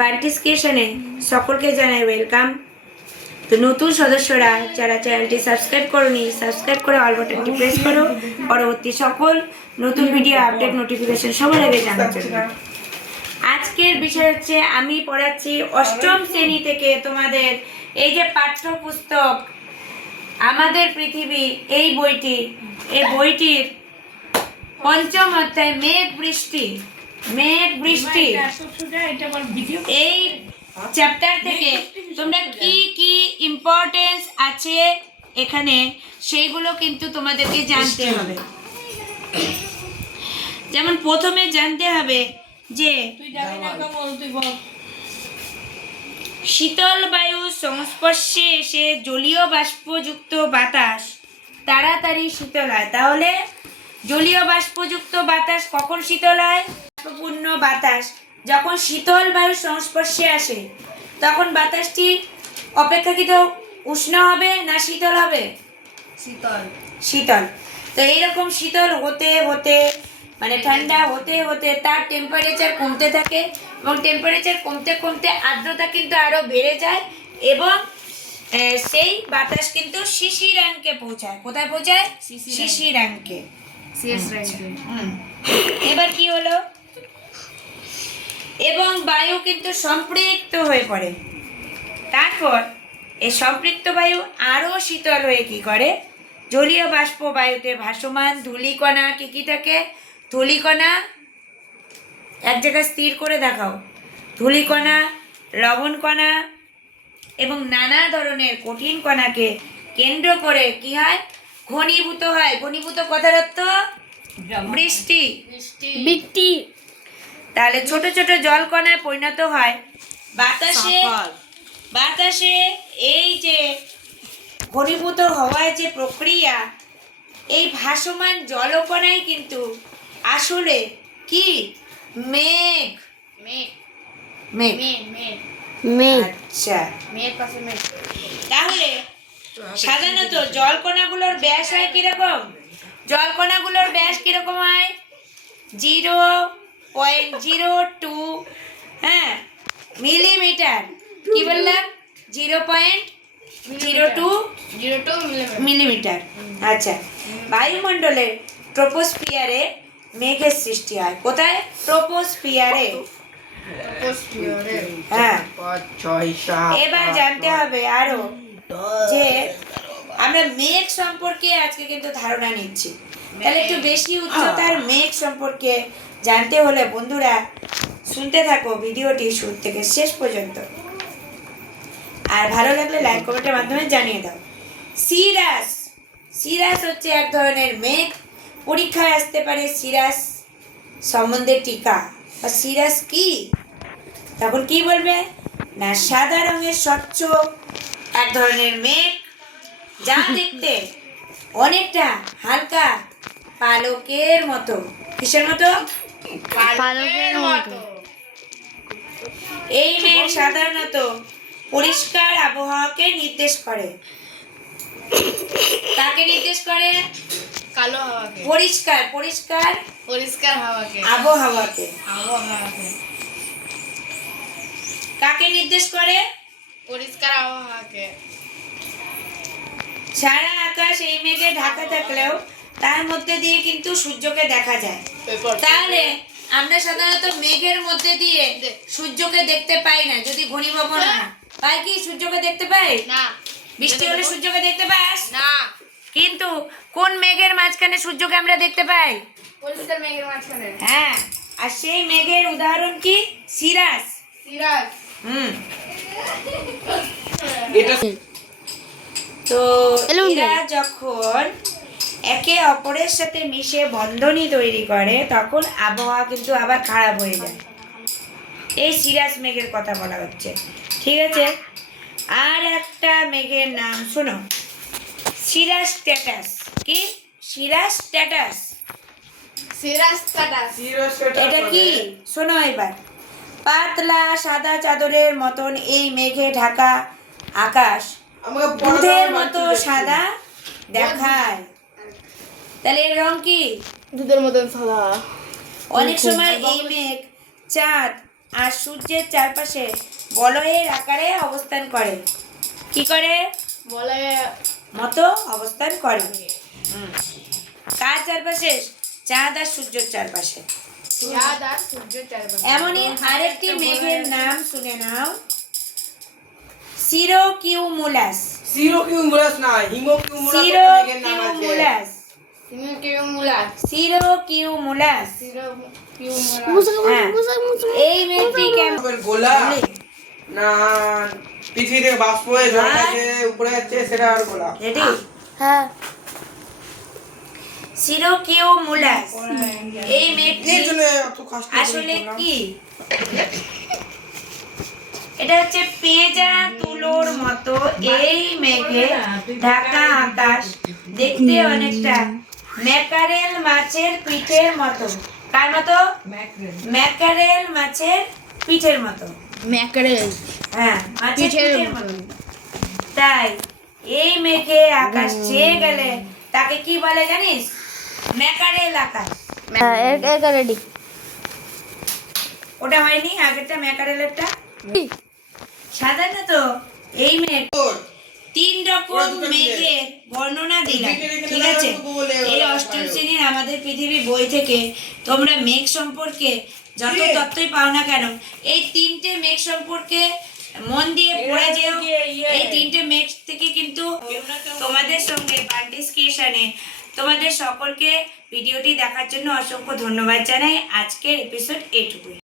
বান্টিস ক্রিয়েশনে সকলকে জানাই ওয়েলকাম। তো নতুন সদস্যরা যারা চ্যানেলটি সাবস্ক্রাইব করোনি, সাবস্ক্রাইব করে অল বাটনটি প্রেস করো পরবর্তী সকল নতুন ভিডিও আপডেট নোটিফিকেশন সবার আগে জানার জন্য। আজকের বিষয় হচ্ছে আমি পড়াচ্ছি অষ্টম শ্রেণী থেকে তোমাদের এই যে পাঠ্যপুস্তক আমাদের পৃথিবী এই বইটির পঞ্চম অধ্যায় মেঘ বৃষ্টি এই চ্যাপ্টার থেকে তোমরা কি কি ইম্পর্টেন্স আছে এখানে সেইগুলো কিন্তু তোমাদেরকে জানতে হবে। যেমন প্রথমে জানতে হবে যে শীতল বায়ু সংস্পর্শে এসে জলীয় বাষ্পযুক্ত বাতাস তাড়াতাড়ি শীতল হয়। তাহলে জলীয় বাষ্পযুক্ত বাতাস কখন শীতল হয়? বাষ্পপূর্ণ বাতাস যখন শীতল বায়ুর সংস্পর্শে আসে তখন বাতাসটি অপেক্ষাকৃত উষ্ণ হবে না শীতল হবে? শীতল। তো এইরকম শীতল হতে হতে মানে ঠান্ডা হতে হতে তার টেম্পারেচার কমতে থাকে এবং টেম্পারেচার কমতে কমতে আর্দ্রতা কিন্তু আরও বেড়ে যায় এবং সেই বাতাস কিন্তু শিশিরাঙ্কে পৌঁছায়। কোথায় পৌঁছায়? শিশিরাঙ্কে। এবার কি হলো? এবং বায়ু কিন্তু সম্পৃক্ত হয়ে পড়ে। তারপর এই সম্পৃক্ত বায়ু আরও শীতল হয়ে কি করে? জলীয় বাষ্প বায়ুতে ভাসমান ধূলিকণা কি থাকে? ধূলিকণা এক জায়গায় স্থির করে দেখাও। ধূলিকণা, লবণকণা এবং নানা ধরনের কঠিন কণাকে কেন্দ্র করে কি হয়? ঘনীভূত হয়। ঘনীভূত কথার অর্থ বৃষ্টি। তাহলে ছোট ছোট জলকণায় পরিণত হয় বাতাসে। এই যে ঘনীভূত হওয়ার যে প্রক্রিয়া, এই ভাসমান জলকণাই কিন্তু আসলে কি? মেঘ। আচ্ছা, তাহলে সাধারণত জলকণাগুলোর ব্যাস হয় কিরকম? জলকণাগুলোর ব্যাস কিরকম হয়? 0.02 মিলিমিটার। কি বললাম? 0.02 মিলিমিটার। আচ্ছা, বায়ুমণ্ডলের ট্রপোস্ফিয়ারে মেঘের সৃষ্টি হয়। কোথায়? ট্রপোস্ফিয়ারে। হ্যাঁ, এবার জানতে হবে আরো যে আমরা মেঘ সম্পর্কে আজকে কিন্তু ধারণা নিচ্ছি। তাহলে একটু বেশি উচ্চতার মেঘ সম্পর্কে জানতে হলে বন্ধুরা শুনতে থাকো ভিডিওটি শুরু থেকে শেষ পর্যন্ত। আর ভালো লাগলে লাইক কমেন্টের মাধ্যমে জানিয়ে দাও। সিরাস হচ্ছে এক ধরনের মেঘ। পরীক্ষায় আসতে পারে সিরাস সম্বন্ধে টিকা বা সিরাস কি, তখন কি বলবে না সাদা রঙের স্বচ্ছ এক ধরনের মেঘ যা দেখতে অনেকটা হালকা পালকের মতো। কিসের মতো? পালকের মতো। এই মেঘ সাধারণত পরিষ্কার আবহাওয়াকে নির্দেশ করে। কাকে নির্দেশ করে? কালো হাওয়াকে। পরিষ্কার আবহাওয়াকে। কাকে নির্দেশ করে? পরিষ্কার আবহাওয়াকে। সারা আকাশ এই মেঘে ঢাকা থাকলেও তার মধ্যে দিয়ে কিন্তু সূর্যকে দেখা যায়। তাহলে আমরা সাধারণত মেঘের মধ্যে দিয়ে সূর্যকে দেখতে পাই না যদি ঘনীভবন হয়। পাই কি? সূর্যকে দেখতে পাই না। বৃষ্টি হলে সূর্যকে দেখতে পাস না। কিন্তু কোন মেঘের মাঝখানে সূর্যকে আমরা দেখতে পাই? পরিষ্কার মেঘের মাঝখানে। হ্যাঁ, আর সেই মেঘের উদাহরণ কি? সিরাস। তো এরা যখন একে অপরের সাথে মিশে বন্ধনী তৈরি করে তখন আবহাওয়া কিন্তু আবার খারাপ হয়ে যায়। এই সিরাস মেঘের কথা বলা হচ্ছে, ঠিক আছে? আর একটা মেঘের নাম শোনো, সিরাস স্ট্যাটাস। কি? Cirrus stratus. এটা কি? শোনো এবার। পাতলা সাদা চাদরের মতন এই মেঘে ঢাকা আকাশ দুধের মতো সাদা দেখায়। তাহলে এর রং কি? দুধের মতন সাদা। অনেক সময় এই মেঘ চাঁদ আর সূর্যের চারপাশে বলয়ের আকারে অবস্থান করে। কি করে? বলে মতো অবস্থান করে। কার চারপাশে? চাঁদ আর সূর্যের চারপাশে। চাঁদ আর সূর্যের চারপাশে। এমনই আরেকটি মেঘের নাম শুনে নাও, সিরোকিউমুলাস। সিরোকিউমুলাস না, হিমোকিউমুলাস মেঘের নাম আছে। সিরোকিউমুলাস। সিরোকিউমুলাস। সিরোকিউমুলাস। সিরোকিউমুলাস। হ্যাঁ। এই মেঘটি কেমন? গোলা না পৃথিবী থেকে বাষ্প হয়ে জলের কাছে উপরে যাচ্ছে, সেটা আর গোলা। রেডি? হ্যাঁ সিরোকিউমুলাস। এই মেঘটি এর জন্য এত কষ্ট করে আসলে করলাম। কি? এটা হচ্ছে পেঁজা তুলোর মতো এই মেঘে ঢাকা আকাশ দেখতে অনেকটা ম্যাকারেল মাছের পিঠের মতো। কার মতো? ম্যাকারেল মাছের পিঠের মতো। ম্যাকারেল। হ্যাঁ, মাছের পিঠের পিঠের মতো। মতো। তাই এই মেঘে আকাশ ছেয়ে গেলে তাকে কি বলে জানিস? ম্যাকারেল আকাশ। এটা রেডি ওটা হয়নি, আগেরটা ম্যাকারেলেরটা। সাধারণত এই মেঘ তিন রকম মেঘের বর্ণনা দিলাম, ঠিক আছে? এই অষ্টম শ্রেণীর আমাদের পৃথিবী বই থেকে তোমরা মেঘ সম্পর্কে যত তথ্যই পাও না কেন, এই তিনটে মেঘ সম্পর্কে মন দিয়ে পড়ে যেও। এই তিনটে মেঘ থেকে কিন্তু তোমাদের সঙ্গে বান্ডিস ক্রিয়েশনে তোমাদের সকলকে ভিডিওটি দেখার জন্য অসংখ্য ধন্যবাদ জানাই। আজকের এপিসোড এইটুকুই।